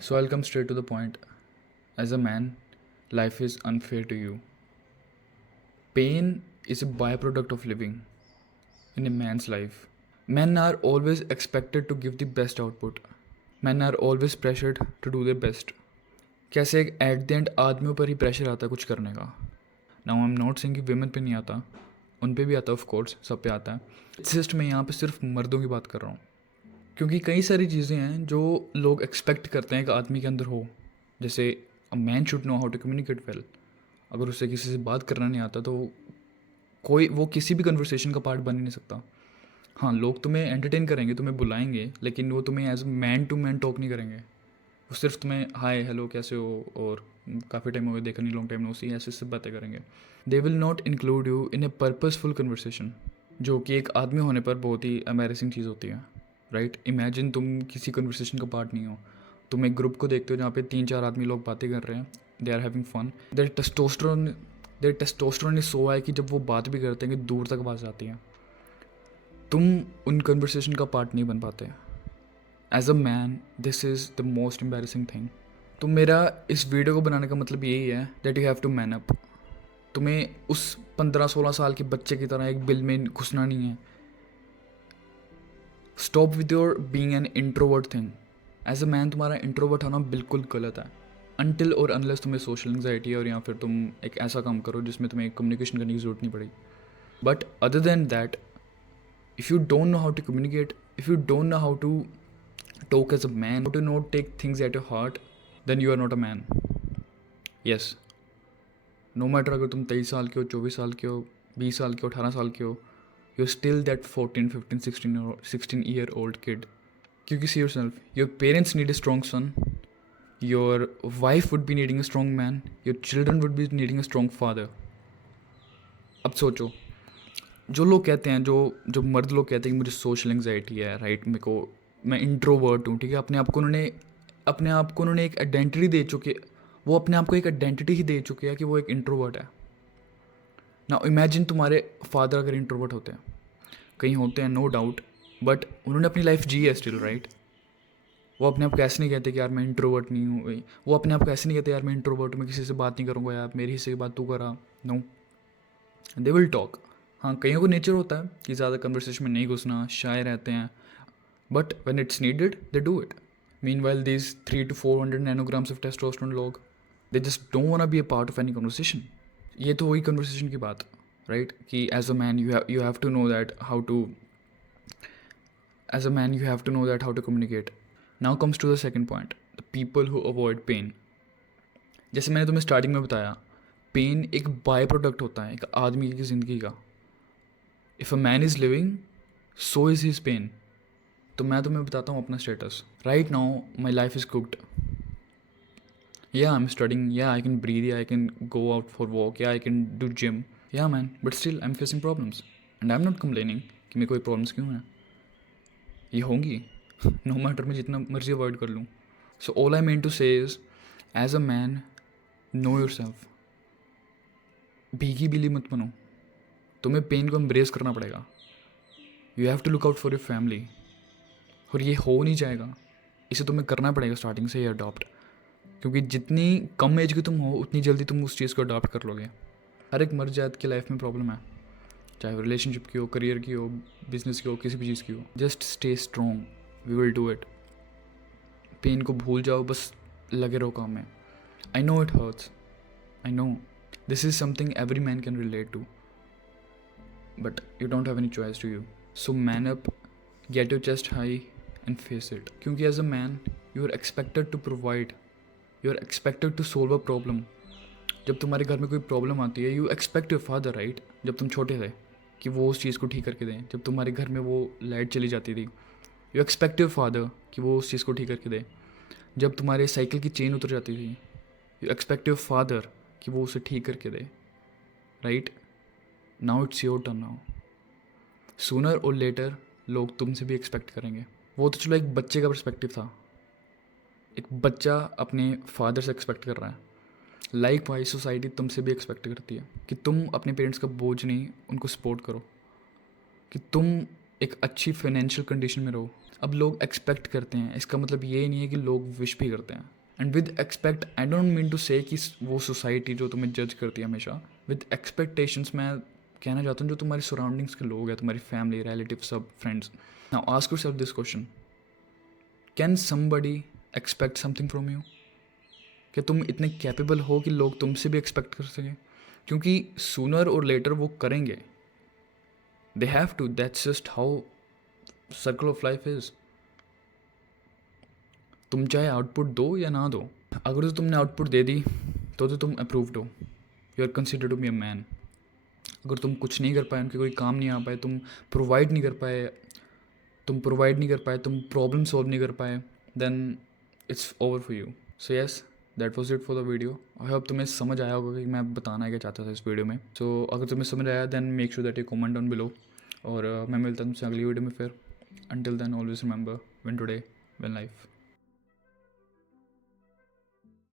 So I'll come straight to the point. As a man, life is unfair to you. Pain is a byproduct of living in a man's life. Men are always expected to give the best output. Men are always pressured to do their best. कैसे at the end आदमियों पर ही pressure आता है कुछ करने का. Now I am not saying कि women पे नहीं आता, उन पे भी आता है, ऑफ कोर्स सब पे आता है. सिस्ट मैं यहाँ पे सिर्फ मर्दों की बात कर रहा हूँ, क्योंकि कई सारी चीज़ें हैं जो लोग एक्सपेक्ट करते हैं कि आदमी के अंदर हो. जैसे a man should know how to communicate well. अगर उसे किसी से बात करना नहीं आता तो वो किसी भी कन्वर्सेशन का पार्ट बन ही नहीं सकता. हाँ, लोग तुम्हें एंटरटेन करेंगे, तुम्हें बुलाएंगे, लेकिन वो तुम्हें as man to man talk नहीं करेंगे. वो सिर्फ तुम्हें हाय हेलो कैसे हो और काफ़ी टाइम हो गया देखा नहीं, लॉन्ग टाइम नो सी, ऐसे सब बातें करेंगे. They will not include you in A purposeful conversation, जो कि एक आदमी होने पर बहुत ही एम्बैरेसिंग चीज़ होती है. राइट, इमेजिन तुम किसी कन्वर्सेशन का पार्ट नहीं हो, तुम एक ग्रुप को देखते हो जहाँ पे 3-4 आदमी लोग बातें कर रहे हैं, they are having fun. Their testosterone is so high कि जब वो बात भी करते हैं कि दूर तक आवाज़ आती है. तुम उन कन्वर्सेशन का पार्ट नहीं बन पाते. As a man this is the most embarrassing thing. तो मेरा इस वीडियो को बनाने का मतलब यही है that you have to man up. तुम्हें उस 15-16 साल के बच्चे की तरह एक बिल में घुसना नहीं है. Stop with your being an introvert thing. As a man तुम्हारा इंट्रोवर्ट होना बिल्कुल गलत है, अनटिल और अनलेस तुम्हें सोशल एंग्जाइटी है और या फिर तुम एक ऐसा काम करो जिसमें तुम्हें कम्युनिकेशन करने की ज़रूरत नहीं पड़ी. But other than that, if you don't know how to communicate, if you don't know how to talk as a man, how to not take things at your heart, then you are not a man. Yes, no matter अगर तुम 23 साल के हो, 24 साल के हो, 20 साल के हो, 18 साल के हो, you're still that 14, 15, 16-year-old kid. क्योंकि see yourself, your parents need a strong son, your wife would be needing a strong man, your children would be needing a strong father. अब सोचो, जो लोग कहते हैं, जो मर्द लोग कहते हैं कि मुझे सोशल एंग्जाइटी है, राइट, मेरे को, मैं इंट्रोवर्ट हूँ, ठीक है, अपने आप को उन्होंने एक आइडेंटिटी दे चुके, वो अपने आप को एक आइडेंटिटी ही दे चुके हैं कि वो एक इंट्रोवर्ट है. ना इमेजिन तुम्हारे फादर अगर इंट्रोवर्ट होते हैं, कहीं होते हैं नो डाउट, बट उन्होंने अपनी लाइफ जी है स्टिल, राइट. वो अपने आप को ऐसे नहीं कहते कि यार मैं इंट्रोवर्ट नहीं हूँ, वो अपने आप को ऐसे नहीं कहते यार मैं इंट्रोवर्ट हूँ, मैं किसी से बात नहीं करूँगा यार, मेरी हिस्से की बात तू करा. No, they will talk. हाँ, कईयों को नेचर होता है कि ज़्यादा कन्वर्सेशन में नहीं घुसना, शाय रहते हैं, but when it's needed they do it. Meanwhile these 300 to 400 nanograms of testosterone log, they just don't want to be a part of any conversation. ये तो वही conversation की बात, right, कि as a man you have to know that how to, as a man you have to know that how to communicate. Now comes to the second point, the people who avoid pain. जैसे मैंने तुम्हें starting में बताया, pen एक by product होता है एक आदमी की ज़िंदगी का. If a man is living so is his pain. तो मैं तुम्हें बताता हूँ अपना status. Right now my life is cooked. या आई एम स्टडिंग, या आई कैन ब्रीद, या I can go out for walk, या आई कैन डू जिम, या man, but still I am facing problems and I am not complaining कि मेरे को ये problems क्यों हैं. ये होंगी नो मैटर मैं जितना मर्जी अवॉइड कर लूँ. So all I mean to say is, as a man know yourself. भीगी बिल्ली मत बनो. तुम्हें पेन को एम्ब्रेस करना पड़ेगा. You have to look out for your family. और ये हो नहीं जाएगा, इसे तुम्हें करना पड़ेगा स्टार्टिंग से ही अडॉप्ट. क्योंकि जितनी कम एज की तुम हो उतनी जल्दी तुम उस चीज़ को अडॉप्ट कर लोगे. हर एक मर्द जात की लाइफ में प्रॉब्लम है, चाहे वो रिलेशनशिप की हो, करियर की हो, बिजनेस की हो, किसी भी चीज़ की हो. Just stay strong, we will do it. Pain को भूल जाओ, बस लगे रहो काम में. I know it hurts, I know this is something every man can relate to, but you don't have any choice to you. So man up, get your chest high and face it. क्योंकि as a man you are expected to provide, you are expected to solve a problem. जब तुम्हारे घर में कोई problem आती है, you expect your father, right, जब तुम छोटे थे, कि वो उस चीज़ को ठीक करके दें. जब तुम्हारे घर में वो लाइट चली जाती थी, you expect your father कि वो उस चीज़ को ठीक करके दे. जब तुम्हारे साइकिल की चेन उतर जाती थी, you expect your father कि वो उसे ठीक करके दे, right. Now it's your turn. Now sooner और लेटर लोग तुमसे भी एक्सपेक्ट करेंगे. वो तो चलो एक बच्चे का पर्सपेक्टिव था, एक बच्चा अपने फादर से एक्सपेक्ट कर रहा है. लाइक वाइज सोसाइटी तुमसे भी एक्सपेक्ट करती है कि तुम अपने पेरेंट्स का बोझ नहीं, उनको सपोर्ट करो, कि तुम एक अच्छी फाइनेंशियल कंडीशन में रहो। अब लोग एक्सपेक्ट करते हैं, इसका मतलब ये नहीं है कि लोग विश भी करते हैं। And with expect I don't mean to say कि वो सोसाइटी जो तुम्हें जज करती है हमेशा, विद एक्सपेक्टेशंस मैं कहना चाहता हूँ जो तुम्हारी सराउंडिंग्स के लोग हैं, तुम्हारी फैमिली, रिलेटिव, सब friends. Now ask yourself this question, can somebody expect something from you? कि तुम इतने कैपेबल हो कि लोग तुमसे भी एक्सपेक्ट कर सकें? क्योंकि सूनर और लेटर वो करेंगे, they have to, that's just how circle of life is. तुम चाहे आउटपुट दो या ना दो, अगर तो तुमने आउटपुट दे दी तो तुम अप्रूव्ड हो, you are consider to be a man. अगर तुम कुछ नहीं कर पाए, उनके कोई काम नहीं आ पाए, तुम प्रोवाइड नहीं कर पाए, तुम प्रॉब्लम सॉल्व नहीं कर पाए, then it's over for you. So yes, that was it for the video. I hope तुम्हें समझ आया होगा कि मैं बताना क्या चाहता था इस वीडियो में। सो अगर तुम्हें समझ आया then make sure that you comment down below, और मैं मिलता हूँ तुमसे अगली वीडियो में फिर। Until then always remember, win today win life.